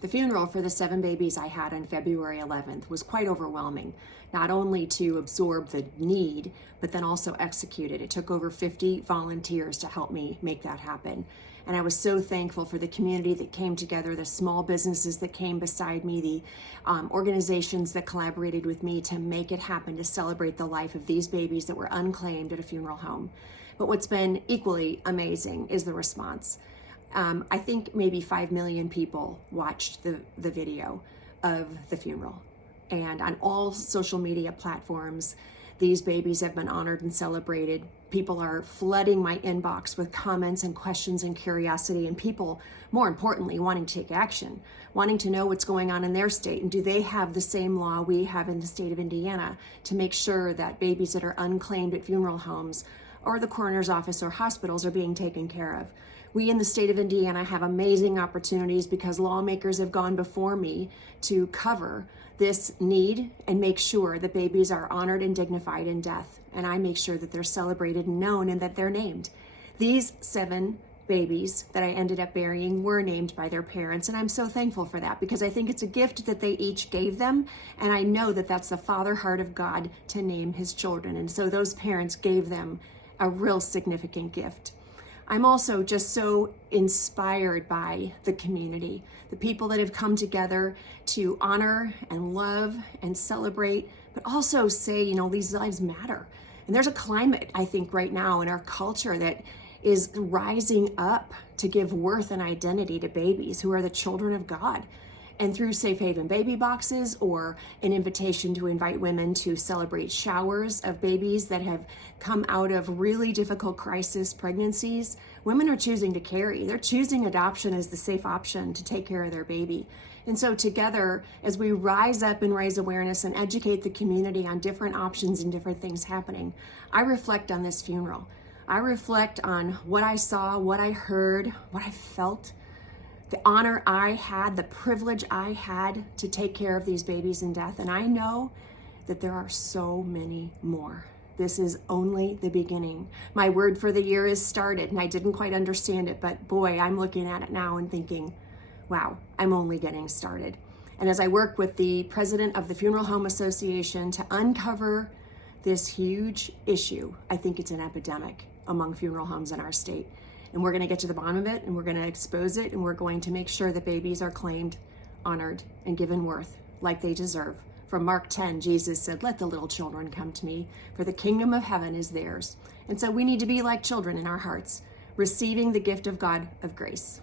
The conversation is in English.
The funeral for the 7 babies I had on February 11th was quite overwhelming, not only to absorb the need, but then also execute it. It took over 50 volunteers to help me make that happen. And I was so thankful for the community that came together, the small businesses that came beside me, the organizations that collaborated with me to make it happen, to celebrate the life of these babies that were unclaimed at a funeral home. But what's been equally amazing is the response. I think maybe 5 million people watched the video of the funeral. And on all social media platforms, these babies have been honored and celebrated. People are flooding my inbox with comments and questions and curiosity, and people, more importantly, wanting to take action, wanting to know what's going on in their state, and do they have the same law we have in the state of Indiana to make sure that babies that are unclaimed at funeral homes or the coroner's office or hospitals are being taken care of. We in the state of Indiana have amazing opportunities because lawmakers have gone before me to cover this need and make sure that babies are honored and dignified in death. And I make sure that they're celebrated and known and that they're named. These 7 babies that I ended up burying were named by their parents. And I'm so thankful for that because I think it's a gift that they each gave them. And I know that that's the father heart of God to name his children. And so those parents gave them a real significant gift. I'm also just so inspired by the community, the people that have come together to honor and love and celebrate, but also say, you know, these lives matter. And there's a climate, I think, right now in our culture that is rising up to give worth and identity to babies who are the children of God. And through Safe Haven baby boxes or an invitation to invite women to celebrate showers of babies that have come out of really difficult crisis pregnancies, women are choosing to carry. They're choosing adoption as the safe option to take care of their baby. And so together, as we rise up and raise awareness and educate the community on different options and different things happening, I reflect on this funeral. I reflect on what I saw, what I heard, what I felt, the honor I had, the privilege I had to take care of these babies in death. And I know that there are so many more. This is only the beginning. My word for the year is started, and I didn't quite understand it, but boy, I'm looking at it now and thinking, wow, I'm only getting started. And as I work with the president of the Funeral Home Association to uncover this huge issue, I think it's an epidemic among funeral homes in our state. And we're going to get to the bottom of it, and we're going to expose it, and we're going to make sure that babies are claimed, honored, and given worth like they deserve. From Mark 10, Jesus said, "Let the little children come to me, for the kingdom of heaven is theirs." And so we need to be like children in our hearts, receiving the gift of God of grace.